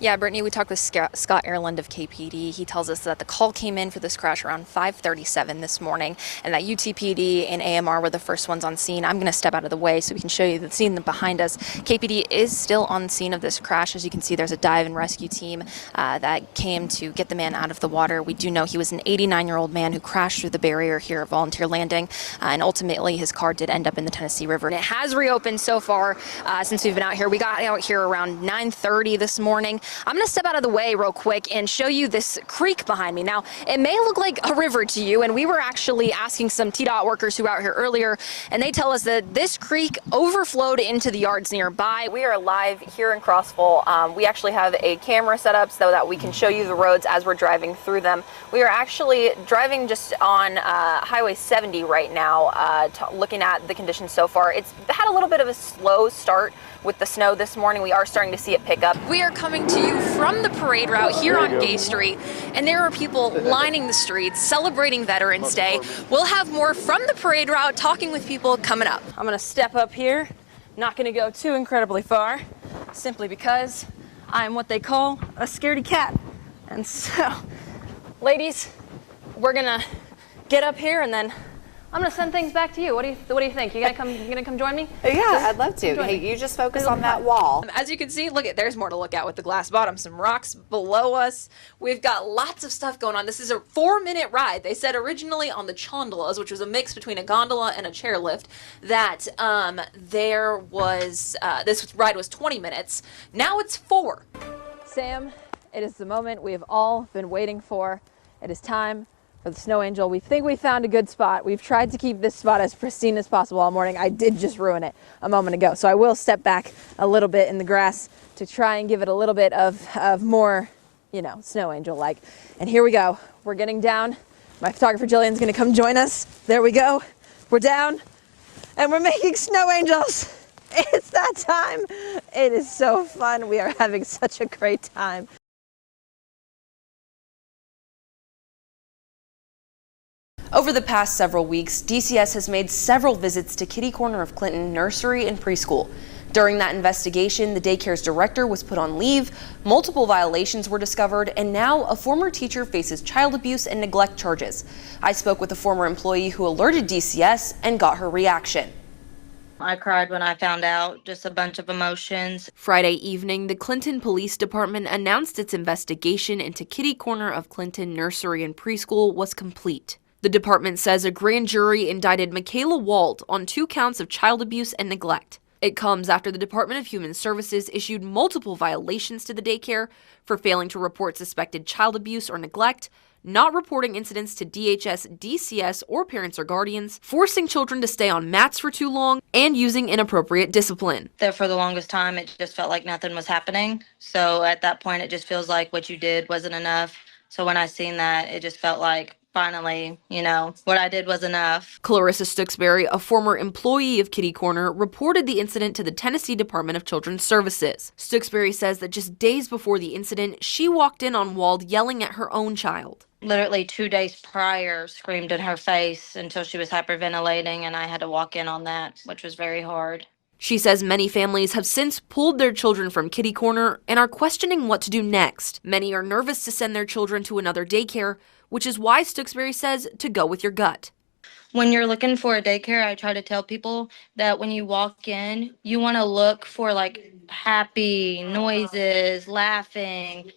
Yeah, Brittany, we talked with Scott Ireland of KPD. He tells us that the call came in for this crash around 5:37 this morning, and that UTPD and AMR were the first ones on scene. I'm going to step out of the way so we can show you the scene behind us. KPD is still on scene of this crash. As you can see, there's a dive and rescue team that came to get the man out of the water. We do know he was an 89-year-old man who crashed through the barrier here at Volunteer Landing, and ultimately his car did end up in the Tennessee River. And it has reopened so far since we've been out here. We got out here around 9:30 this morning. I'm going to step out of the way real quick and show you this creek behind me. Now, it may look like a river to you, and we were actually asking some TDOT workers who were out here earlier, and they tell us that this creek overflowed into the yards nearby. We are live here in Crossville. We actually have a camera set up so that we can show you the roads as we're driving through them. We are actually driving just on Highway 70 right now, looking at the conditions so far. It's had a little bit of a slow start with the snow this morning. We are starting to see it pick up. We are coming to you from the parade route here on Gay Street, and there are people lining the streets celebrating Veterans Day. We'll have more from the parade route, talking with people coming up. I'm gonna step up here, not gonna go too incredibly far, simply because I'm what they call a scaredy cat. And so, ladies, we're gonna get up here and then I'm gonna send things back to you. What do you think? You gonna come join me? Yeah, I'd love to. Hey, you just focus on that wall. As you can see, look, there's more to look at with the glass bottom. Some rocks below us. We've got lots of stuff going on. This is a 4-minute ride. They said originally on the chondolas, which was a mix between a gondola and a chairlift, that there was this ride was 20 minutes. Now it's 4. Sam, it is the moment we have all been waiting for. It is time for the Snow Angel. We think we found a good spot. We've tried to keep this spot as pristine as possible all morning. I did just ruin it a moment ago, so I will step back a little bit in the grass to try and give it a little bit of more, you know, Snow Angel-like. And here we go. We're getting down. My photographer Jillian's gonna come join us. There we go. We're down, and we're making snow angels. It's that time. It is so fun. We are having such a great time. Over the past several weeks, DCS has made several visits to Kitty Corner of Clinton Nursery and Preschool. During that investigation, the daycare's director was put on leave, multiple violations were discovered, and now a former teacher faces child abuse and neglect charges. I spoke with a former employee who alerted DCS and got her reaction. I cried when I found out, just a bunch of emotions. Friday evening, the Clinton Police Department announced its investigation into Kitty Corner of Clinton Nursery and Preschool was complete. The department says a grand jury indicted Michaela Wald on 2 counts of child abuse and neglect. It comes after the Department of Human Services issued multiple violations to the daycare for failing to report suspected child abuse or neglect, not reporting incidents to DHS, DCS, or parents or guardians, forcing children to stay on mats for too long, and using inappropriate discipline. There for the longest time, it just felt like nothing was happening. So at that point, it just feels like what you did wasn't enough. So when I seen that, it just felt like, finally, you know, what I did was enough. Clarissa Stooksbury, a former employee of Kitty Corner, reported the incident to the Tennessee Department of Children's Services. Stooksbury says that just days before the incident, she walked in on Wald yelling at her own child. Literally 2 days prior, screamed in her face until she was hyperventilating, and I had to walk in on that, which was very hard. She says many families have since pulled their children from Kitty Corner and are questioning what to do next. Many are nervous to send their children to another daycare, which is why Stooksbury says to go with your gut. When you're looking for a daycare, I try to tell people that when you walk in, you want to look for like happy noises, laughing.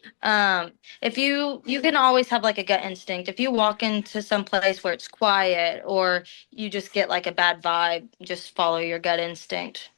If you can always have like a gut instinct. If you walk into some place where it's quiet or you just get like a bad vibe, just follow your gut instinct.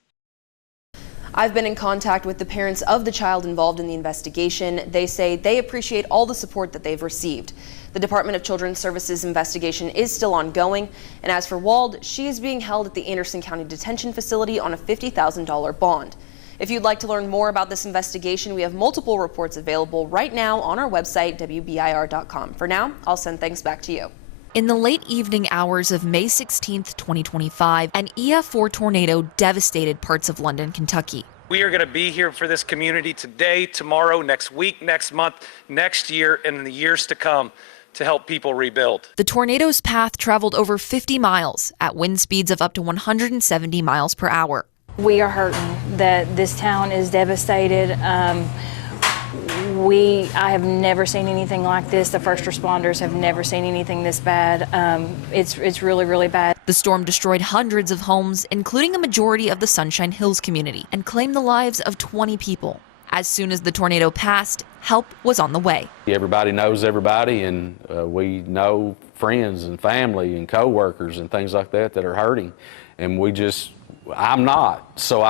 I've been in contact with the parents of the child involved in the investigation. They say they appreciate all the support that they've received. The Department of Children's Services investigation is still ongoing, and as for Wald, she is being held at the Anderson County Detention Facility on a $50,000 bond. If you'd like to learn more about this investigation, we have multiple reports available right now on our website, WBIR.com. For now, I'll send things back to you. In the late evening hours of May 16, 2025, an EF4 tornado devastated parts of London, Kentucky. We are going to be here for this community today, tomorrow, next week, next month, next year, and in the years to come to help people rebuild. The tornado's path traveled over 50 miles at wind speeds of up to 170 miles per hour. We are hurting that this town is devastated. I have never seen anything like this. The first responders have never seen anything this bad. It's really, really bad. The storm destroyed hundreds of homes, including a majority of the Sunshine Hills community, and claimed the lives of 20 people. As soon as the tornado passed, help was on the way. Everybody knows everybody, and we know friends and family and co-workers and things like that are hurting. And I'm not, so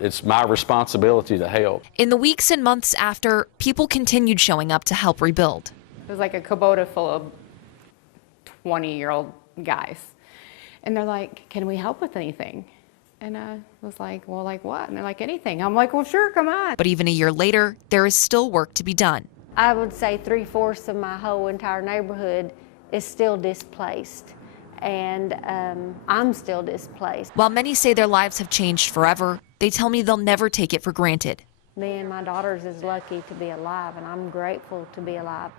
it's my responsibility to help. In the weeks and months after, people continued showing up to help rebuild. It was like a Kubota full of 20-year-old guys. And they're like, can we help with anything? And I was like, well, like what? And they're like, anything. I'm like, well, sure, come on. But even a year later, there is still work to be done. I would say 3/4 of my whole entire neighborhood is still displaced. And I'm still displaced. While many say their lives have changed forever, they tell me they'll never take it for granted. Me and my daughters is lucky to be alive, and I'm grateful to be alive.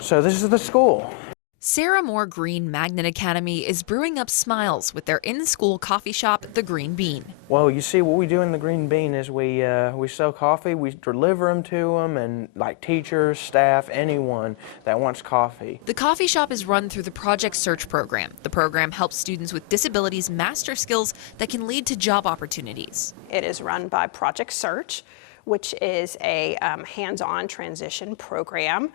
So this is the school. Sarah Moore Green Magnet Academy is brewing up smiles with their in-school coffee shop, The Green Bean. Well, you see, what we do in The Green Bean is we sell coffee, we deliver them to them, and like teachers, staff, anyone that wants coffee. The coffee shop is run through the Project Search program. The program helps students with disabilities master skills that can lead to job opportunities. It is run by Project Search, which is a hands-on transition program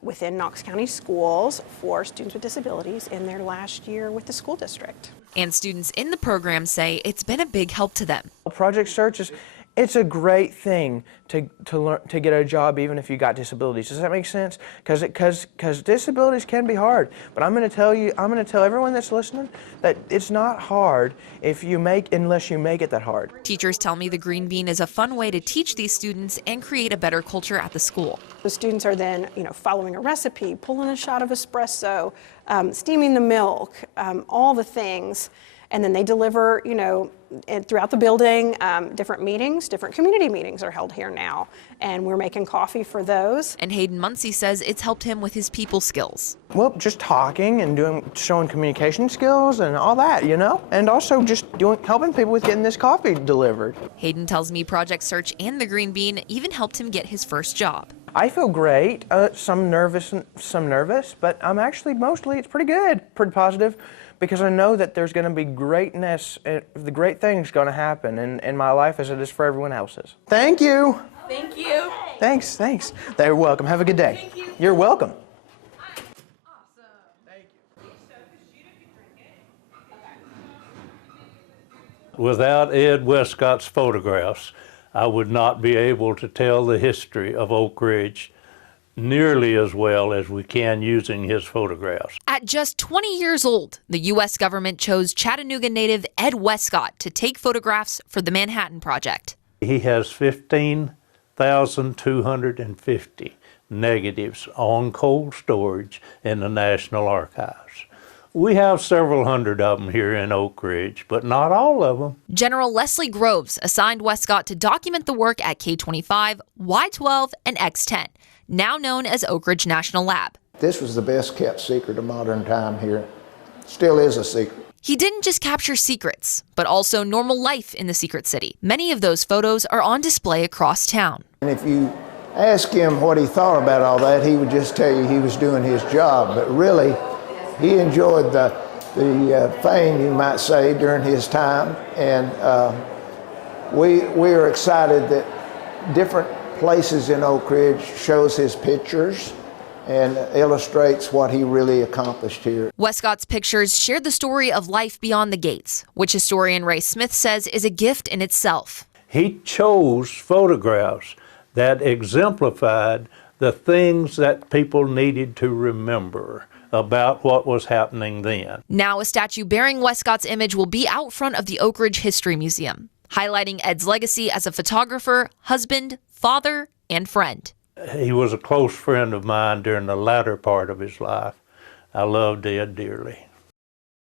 within Knox County schools for students with disabilities in their last year with the school district. And students in the program say it's been a big help to them. Project Search it's a great thing to learn to get a job even if you got disabilities. Does that make sense? Because disabilities can be hard. But I'm going to tell everyone that's listening that it's not hard unless you make it that hard. Teachers tell me the Green Bean is a fun way to teach these students and create a better culture at the school. The students are then, following a recipe, pulling a shot of espresso, steaming the milk, all the things. And then they deliver, throughout the building, different meetings, different community meetings are held here now. And we're making coffee for those. And Hayden Muncie says it's helped him with his people skills. Well, just talking and showing communication skills and all that, and also just helping people with getting this coffee delivered. Hayden tells me Project Search and the Green Bean even helped him get his first job. I feel great, some nervous, but I'm actually it's pretty good, pretty positive. Because I know that there's going to be greatness, the great things going to happen in my life as it is for everyone else's. Thank you. Thank you. Thanks. They're welcome. Have a good day. Thank you. You're welcome. Without Ed Westcott's photographs, I would not be able to tell the history of Oak Ridge nearly as well as we can using his photographs. At just 20 years old, the U.S. government chose Chattanooga native Ed Westcott to take photographs for the Manhattan Project. He has 15,250 negatives on cold storage in the National Archives. We have several hundred of them here in Oak Ridge, but not all of them. General Leslie Groves assigned Westcott to document the work at K-25, Y-12, and X-10. Now known as Oak Ridge National Lab. This was the best kept secret of modern time here. Still is a secret. He didn't just capture secrets, but also normal life in the secret city. Many of those photos are on display across town. And if you ask him what he thought about all that, he would just tell you he was doing his job. But really, he enjoyed the fame, you might say, during his time. And we are excited that different places in Oak Ridge shows his pictures and illustrates what he really accomplished here. Westcott's pictures shared the story of life beyond the gates, which historian Ray Smith says is a gift in itself. He chose photographs that exemplified the things that people needed to remember about what was happening then. Now a statue bearing Westcott's image will be out front of the Oak Ridge History Museum, highlighting Ed's legacy as a photographer, husband, father, and friend. He was a close friend of mine during the latter part of his life. I loved Ed dearly.